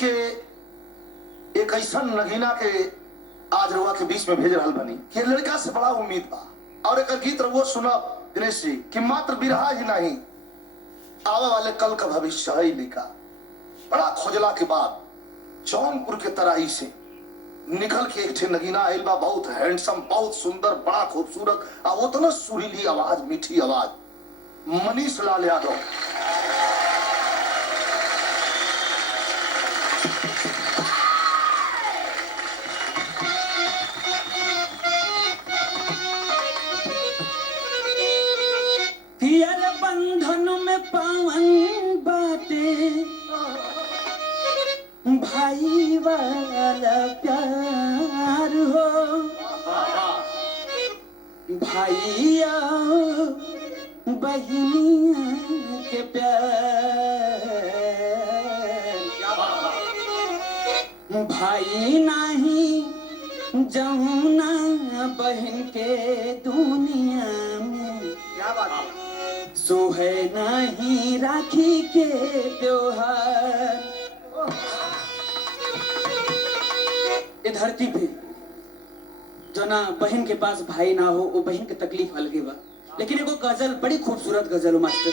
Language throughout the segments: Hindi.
के एक ऐसा नगीना के आज रउआ के बीच में भेज रहा बनी कि लड़का से बड़ा उम्मीद बा। और एक गीत रउआ सुनब दिनेश जी कि मात्र बिरहा ही नहीं आवे वाले कल का भविष्य है लिखा। बड़ा खोजला के बाद जौनपुर के तराई से निकल के एक नगीना आइल बा, बहुत हैंडसम, बहुत सुंदर, बड़ा खूबसूरत, और उतना सुरीली आवाज, मीठी आवाज, मनीष लाल यादव। बंधन में पावन बाटे भाई वाला प्यार हो, भाइया बहनिया के प्यार, भाई नहीं जमुना बहन के दुनिया में, क्या बात है, सो है नहीं राखी के त्योहार। ये धरती पे जो ना बहन के पास भाई ना हो वो बहन के तकलीफ अलगे बा। लेकिन एगो गजल, बड़ी खूबसूरत गजल हो मास्टर।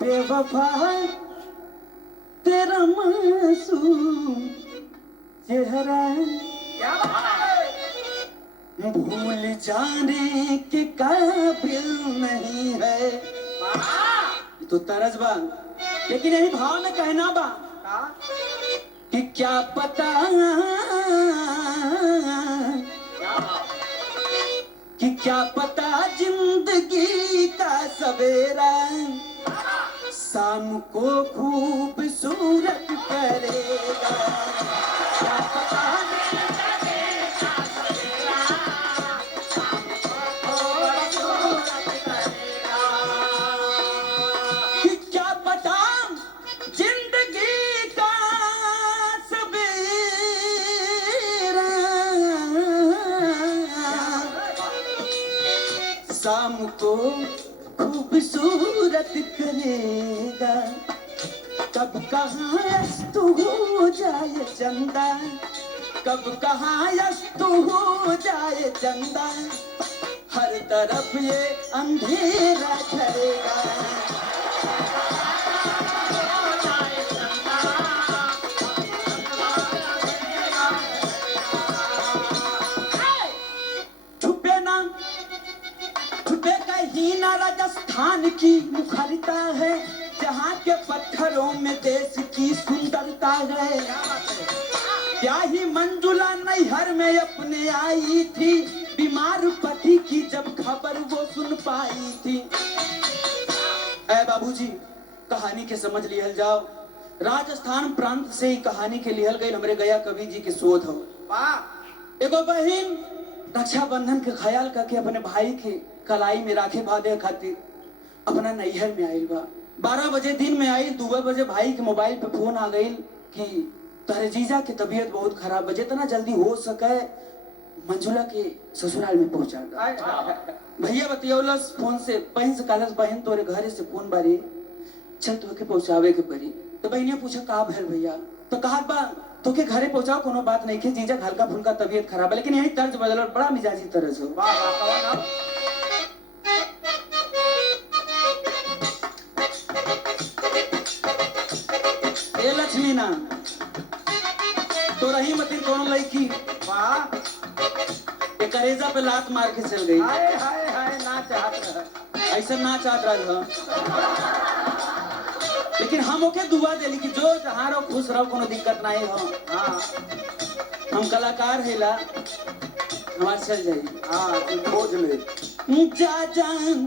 बेवफा तेरा मासूम चेहरा भूल जाने के काबिल नहीं है। तो तरस बा, लेकिन यही भाव में कहना बा कि क्या पता जिंदगी का सवेरा शाम को खूबसूरत करेगा। क्या पता कि क्या पता जिंदगी का सवेरा शाम को खूबसूरत करेगा। कब कहाँ अस्तु हो जाए चंदा, कब कहाँ अस्तु हो जाए चंदा, हर तरफ ये अंधेरा छाएगा। हीना राजस्थान की मुखरिता है, जहाँ के पत्थरों में देश की सुंदरता है। क्या ही मंजुला नैहर में अपने आई थी, बीमार पति की जब खबर वो सुन पाई थी। ऐ बाबूजी, कहानी के समझ लिहल जाओ। राजस्थान प्रांत से ही कहानी के लिहल गई हमरे गया कवि जी के शोध हो। एगो बहन रक्षाबंधन के ख्याल करके अपने भाई के कलाई में राखे बांधे खातिर अपना नैहर में आइल बा। 12 बजे दिन में आई, 2 बजे भाई के मोबाइल पे फोन आ गई कि तोहरे जीजा की तबीयत बहुत खराब है, जितना जल्दी हो सके मंजुला के ससुराल में पहुंचा दो। भैया बतियौलस फोन से, बहन से कहलस बहन तोरे घरे से फोन बारी, चल तोके पहुंचावे के पड़ी। तो बहनिया पूछा का भेल भैया, तो कहा बा तोके घरे पहुंचाओ, कोनो बात नहीं के, जीजा हल्का फुल्का तबीयत खराब है। लेकिन यही तर्ज बदल, बड़ा मिजाजी तर्ज हो। ए लक्ष्मी ना तो रही मती कौन लड़की करेजा पे लात मार के चल गई। हाय हाय हाय, ना चाहत रहा, ऐसा ना चाहत रहा। लेकिन हम ओके दुआ देली कि जो जहाँ रहो खुश रहो, कोनो दिक्कत नहीं हो। हाँ, हम कलाकार है ला, हमार चल जाई। हाँ, तू खोज ले जा जान,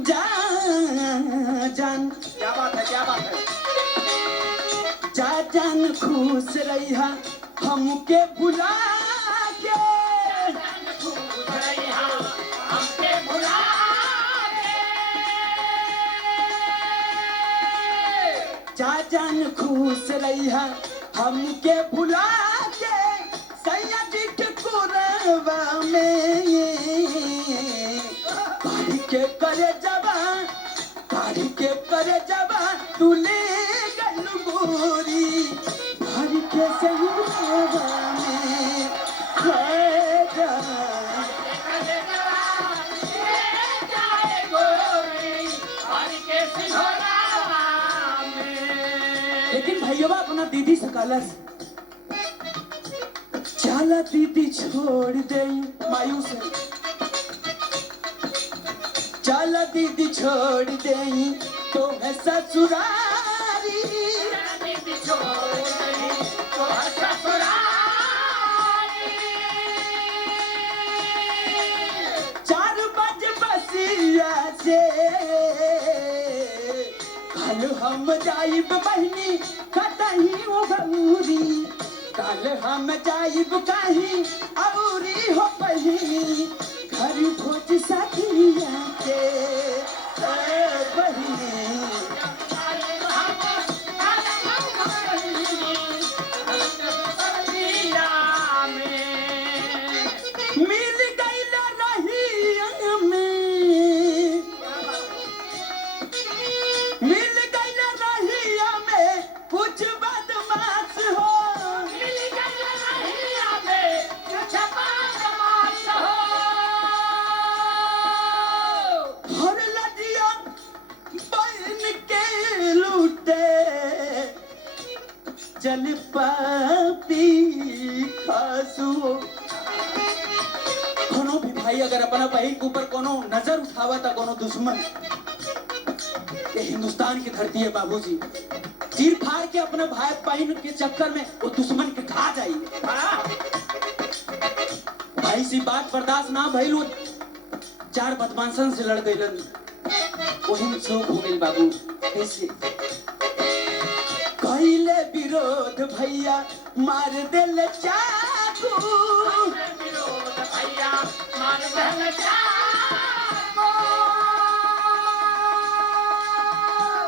जा जान, क्या बात है, क्या बात है। जा जान खुश रह रही है हमके भुला के, जान खुश रही है हमके भुला के, सैया जी के कुरवा में काढ़ी के करे जबान, काढ़ी के करे जबान तू ले गल गोरी, काढ़ी के सहुरवा में खड़ा लेकिन भैया अपना दीदी से कहलस चला दीदी छोड़ दे मायूस है, चला दीदी छोड़ दे तो है ससुरारी, चार बजे बसिया से कल हम जाइब बहनी कतही हो गौरी, कल हम जाइब कहीं औरी हो बहनी, घर भोज सखिया के बहनी, मिल गई रहिया में, मिल गई रहिया में कुछ बदमाश हो, मिल गई रहिया में कुछ बदमाश हो, हर लदिया बहन के लूटे जल पापी खासू। कोनो भी भाई अगर अपना बहन के ऊपर कोनो नजर उठावा था कोनो दुश्मन, ये हिंदुस्तान की धरती है बाबूजी, चीर फाड़ के अपने भाई बहन के चक्कर में वो दुश्मन के खा जाइए। भाई सी बात बर्दाश्त ना भइल, वो चार बदमाशन से लड़ गइलन, वही चूक हो गइल बाबू। कैसे कइले विरोध भैया मार दिल चाकू, विरोध भैया मार दिल चाकू,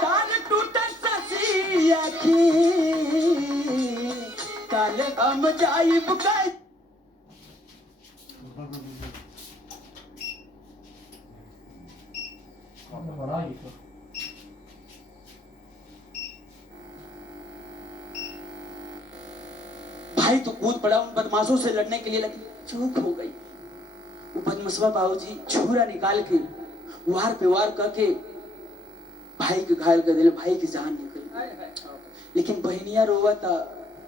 कान टूटल ससिया की काल हम जाइब गई। भाई तो कूद पड़ा उन बदमाशों से लड़ने के लिए, लेकिन चूक हो गई। वो बदमशवा बाबूजी छुरा निकाल के वार पे वार करके भाई के घायल कर दिले, भाई की जान निकल। लेकिन बहनिया रोवा था,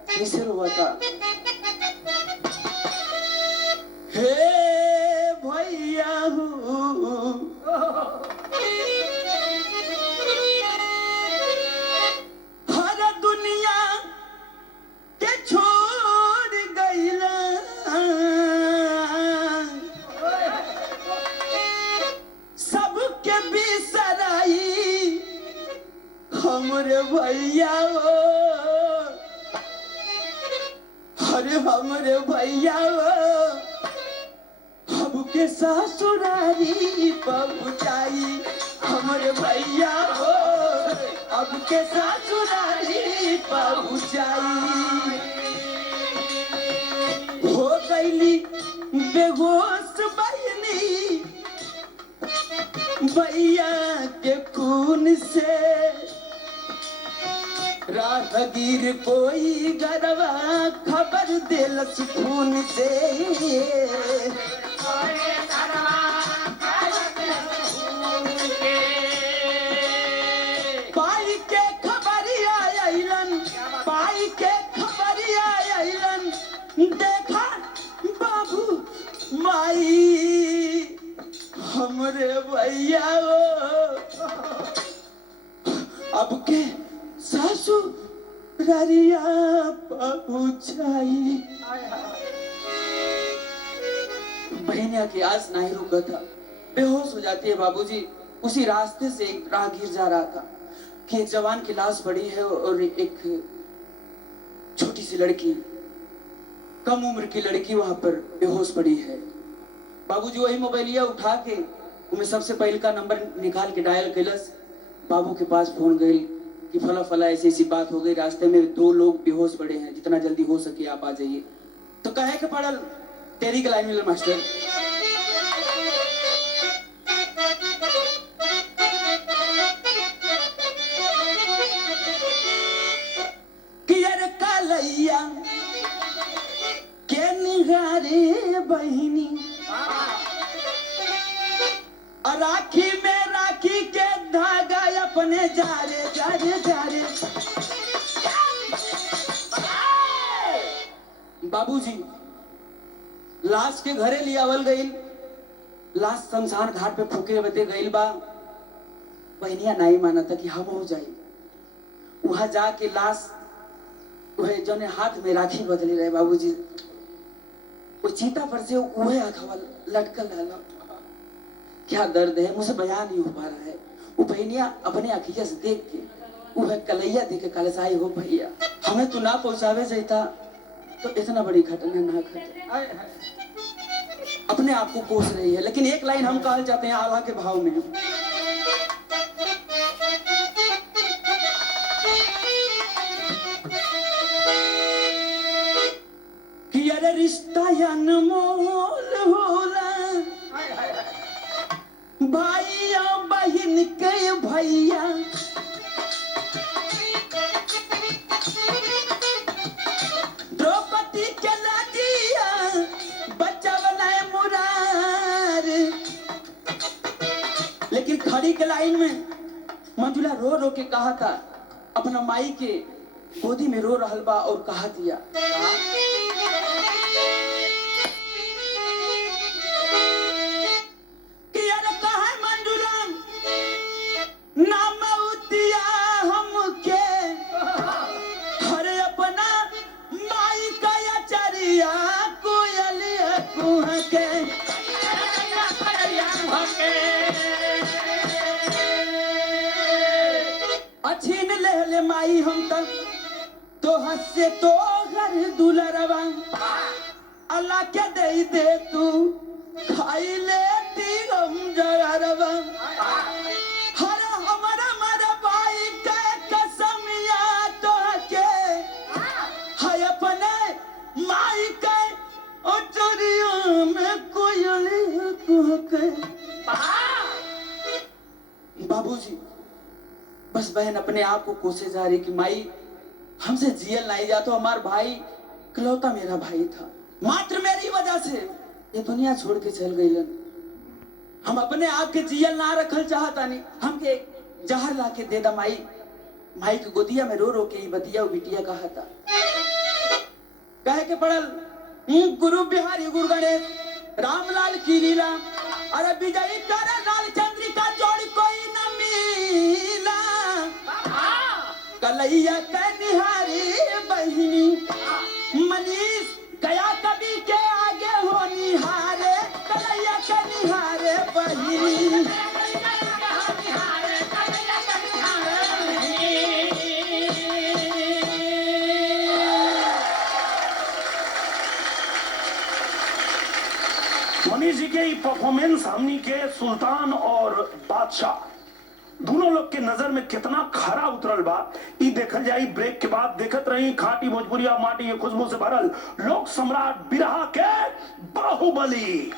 कैसे रोवा था, हे भैया हर दुनिया के छोड़ गईला, सबके बिसराई हमरे भैया हो, अरे हमरे भैया हो, अब के ससुरारी पहुंचाई हमरे भैया हो, अब के ससुरारी पहुंचाई। हो गईली बेहोश बहनी भैया के खून से, राहगीर कोई गरवा खबर दिलस खून से, पाई के खबरिया अइलन, पाई के खबरिया अइलन, देखा बाबू माई हमरे भैया हो, अब के ससुरारिया पहुंचाई। बहनिया की आस नहीं रुका था, बेहोश हो जाती है बाबूजी। उसी रास्ते से एक राहगीर जा रहा था कि एक जवान की लाश पड़ी है और एक छोटी सी लड़की, कम उम्र की लड़की वहां पर बेहोश पड़ी है। बाबूजी वही मोबाइलिया उठा के उन्हें सबसे पहले का नंबर निकाल के डायल कैलस। बाबू के पास फोन गई कि फला फला ऐसी ऐसी बात हो गई, रास्ते में 2 लोग बेहोश पड़े हैं, जितना जल्दी हो सके आप आ जाइए। तो कहे के पड़ल तेरी के लाइन मिलर मास्टर। कलैया के निगारे बहिनी, राखी में राखी के धागा अपने जारे जारे जारे। बाबूजी लाश के घरे लियावल गई, लाश शमशान घाट पे फूके बते गई बा। बहनिया नहीं माना था कि हम हो जाए। वहां जाके लाश वह जने हाथ में राखी बदली रहे बाबूजी, वो चीता पर से वह अखवा लटकल रहा। क्या दर्द है, मुझे बयान नहीं हो पा रहा है। वो बहनिया अपने अखिया से देख के वह कलैया देख के कलसाई हो भैया हमें तू ना पहुंचावे जाता तो इतना बड़ी घटना ना घटे। अपने आप को कोस रही है। लेकिन एक लाइन हम कहना चाहते हैं आला के भाव में, कि अरे रिश्ता अनमोल होला, भाई और बहन के भैया, द्रौपदी के लाजिया बच्चा बनाए मुरार। लेकिन खड़ी के लाइन में मंजुला रो रो के कहा था, अपना माई के गोदी में रो रहल बा और कहा दिया, छीन ले ले माई हम तक तो हंसे तो घर दुलरवा, अल्लाह के दे तू खाई लेती हम जगरवा। हर हमारा मरा भाई के कसमिया तो के है अपने माई के चोरियों में कोयली के। बाबूजी बस बहन अपने आप को कोसे जा रही कि माई हमसे जियल नहीं जा, तो हमारा भाई इकलौता मेरा भाई था, मात्र मेरी वजह से ये दुनिया छोड़ के चल गई। हम अपने आप के जियल ना रखल चाहता नहीं, हमके जहर ला के दे दा माई। माई के गोदिया में रो रो के बतिया बिटिया कहा था। कहे के पड़ल गुरु बिहारी गुरु गणेश रामलाल की लीला, अरे विजयी कर लाल चंद्रिका जोड़ी कोई न मिला। कलैया के निहारी बहिनी, मनीष गया कभी के आगे हो निहारे, कलैया के निहारे बहिनी। मनीष जी के परफॉर्मेंस हमनी के सुल्तान और बादशाह दोनों लोग के नजर में कितना खरा उतरल बा, ई देखल जाई। ब्रेक के बाद देखत रही खाटी भोजपुरिया माटी के खुशबू से भरल लोक सम्राट बिरहा के बाहुबली।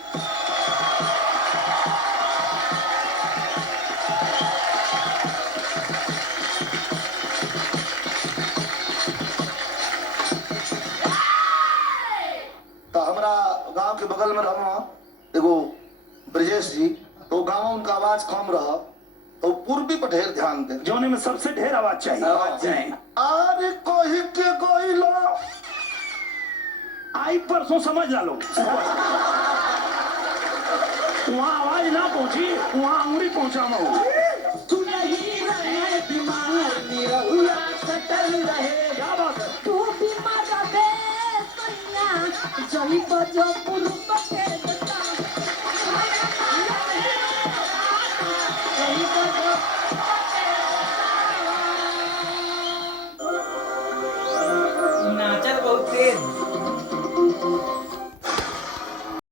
तो हमारा गांव के बगल में रहा एगो ब्रजेश जी, तो गांव उनका आवाज कम रहा तो पूर्वी पर ढेर ध्यान दे, जोने में सबसे ढेर आवाज चाहिए। अरे कोई के कोई लो आई परसों समझ ला लो, वहां आवाज ना पहुंची, वहां अंगुरी पहुंचा मैं। तू नहीं रहे बीमार निरहुआ सटल रहे, क्या बात है। तू बीमार रहे कन्या जली बजो पुरुष के